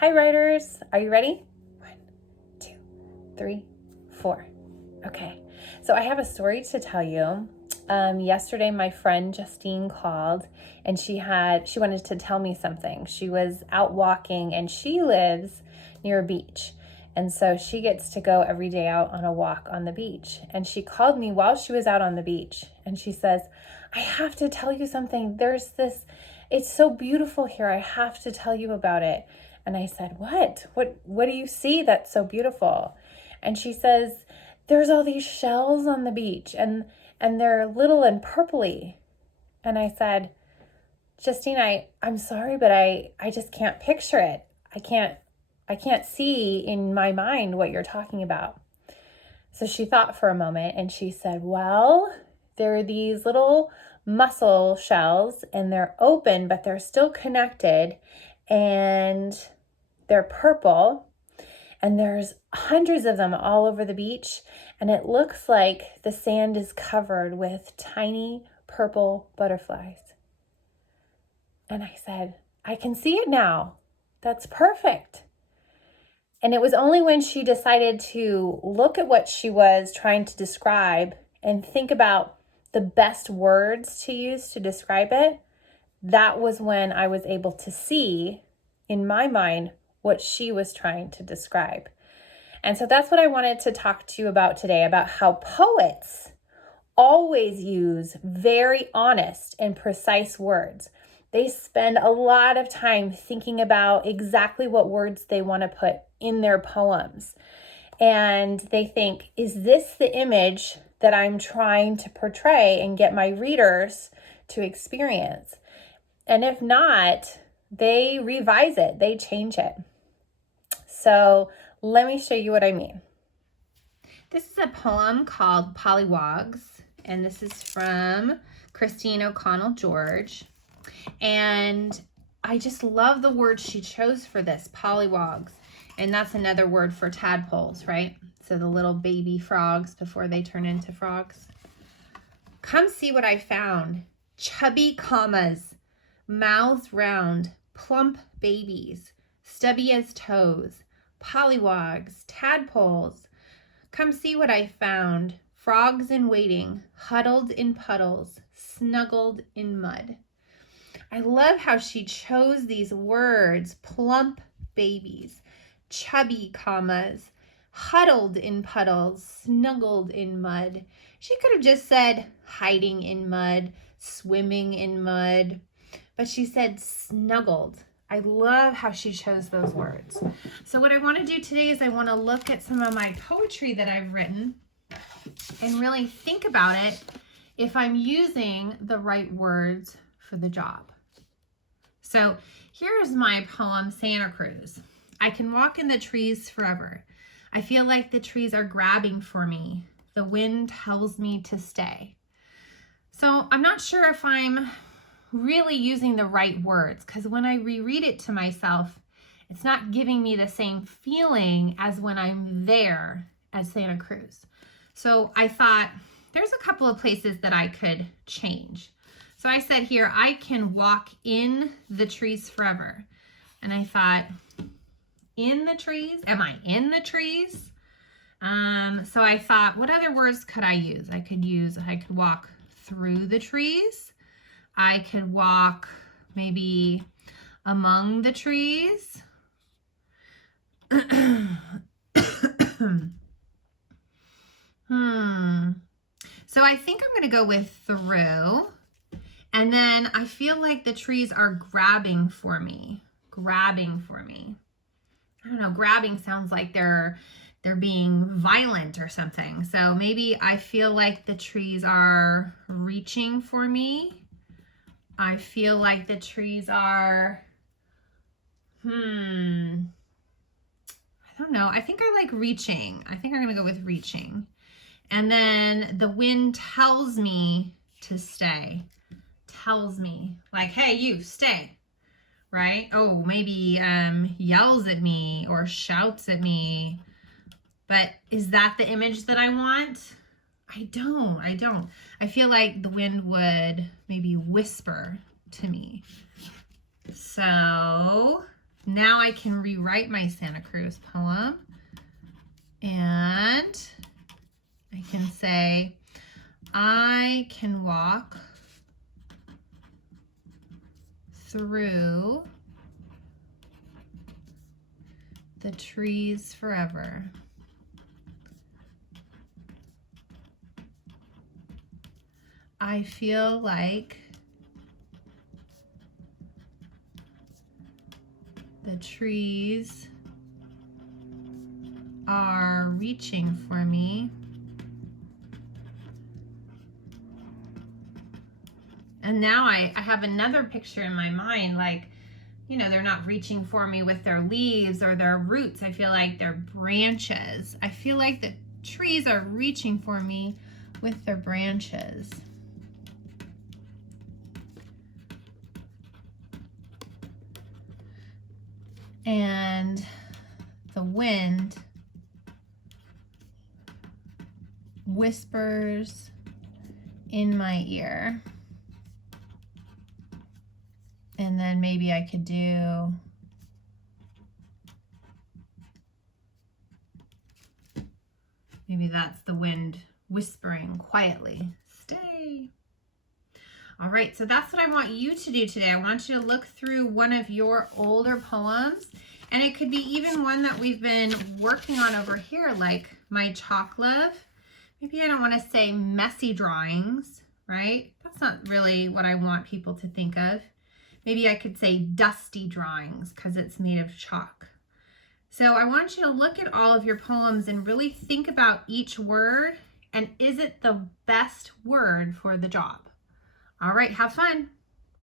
Hi, writers. Are you ready? 1, 2, 3, 4. Okay. So I have a story to tell you. Yesterday, my friend Justine called and she wanted to tell me something. She was out walking and she lives near a beach. And so she gets to go every day out on a walk on the beach. And she called me while she was out on the beach. And she says, I have to tell you something. It's so beautiful here. I have to tell you about it. And I said, what? What do you see that's so beautiful? And she says, there's all these shells on the beach and they're little and purpley. And I said, Justine, I'm sorry, but I just can't picture it. I can't see in my mind what you're talking about. So she thought for a moment and she said, well, there are these little mussel shells and they're open, but they're still connected and they're purple. And there's hundreds of them all over the beach. And it looks like the sand is covered with tiny purple butterflies. And I said, I can see it now. That's perfect. And it was only when she decided to look at what she was trying to describe and think about the best words to use to describe it, that was when I was able to see in my mind what she was trying to describe. And so that's what I wanted to talk to you about today, about how poets always use very honest and precise words. They spend a lot of time thinking about exactly what words they want to put in their poems. And they think, is this the image that I'm trying to portray and get my readers to experience? And if not, they revise it, they change it. So let me show you what I mean. This is a poem called Pollywogs, and this is from Christine O'Connell George. And I just love the word she chose for this, pollywogs. And that's another word for tadpoles, right? So the little baby frogs before they turn into frogs. Come see what I found. Chubby commas, mouths round, plump babies, stubby as toes, pollywogs, tadpoles. Come see what I found. Frogs in waiting, huddled in puddles, snuggled in mud. I love how she chose these words, plump babies, chubby commas, huddled in puddles, snuggled in mud. She could have just said hiding in mud, swimming in mud, but she said snuggled. I love how she chose those words. So what I want to do today is I want to look at some of my poetry that I've written and really think about it if I'm using the right words for the job. So here's my poem, Santa Cruz. I can walk in the trees forever. I feel like the trees are grabbing for me. The wind tells me to stay. So I'm not sure if I'm really using the right words, because when I reread it to myself, it's not giving me the same feeling as when I'm there at Santa Cruz. So I thought there's a couple of places that I could change. So I said here, I can walk in the trees forever. And I thought, in the trees? Am I in the trees? So I thought, what other words could I use? I could walk through the trees. I could walk maybe among the trees. So I think I'm going to go with through. And then I feel like the trees are grabbing for me. Grabbing for me. I don't know, grabbing sounds like they're being violent or something. So maybe I feel like the trees are reaching for me. I feel like the trees are, I don't know. I think I like reaching. I think I'm going to go with reaching. And then the wind tells me to stay. Tells me like, hey, you stay, right? Oh, maybe yells at me or shouts at me. But is that the image that I want? I don't. I feel like the wind would maybe whisper to me. So Now I can rewrite my Santa Cruz poem, and I can say, I can walk through the trees forever. I feel like the trees are reaching for me. And now I have another picture in my mind, like, you know, they're not reaching for me with their leaves or their roots. I feel like they're branches. I feel like the trees are reaching for me with their branches. And the wind whispers in my ear. And then maybe I could do maybe that's the wind whispering quietly. Stay. All right, so that's what I want you to do today. I want you to look through one of your older poems, and it could be even one that we've been working on over here, like my Chalk Love. Maybe I don't want to say messy drawings, right? That's not really what I want people to think of. Maybe I could say dusty drawings because it's made of chalk. So I want you to look at all of your poems and really think about each word, and is it the best word for the job? All right, have fun.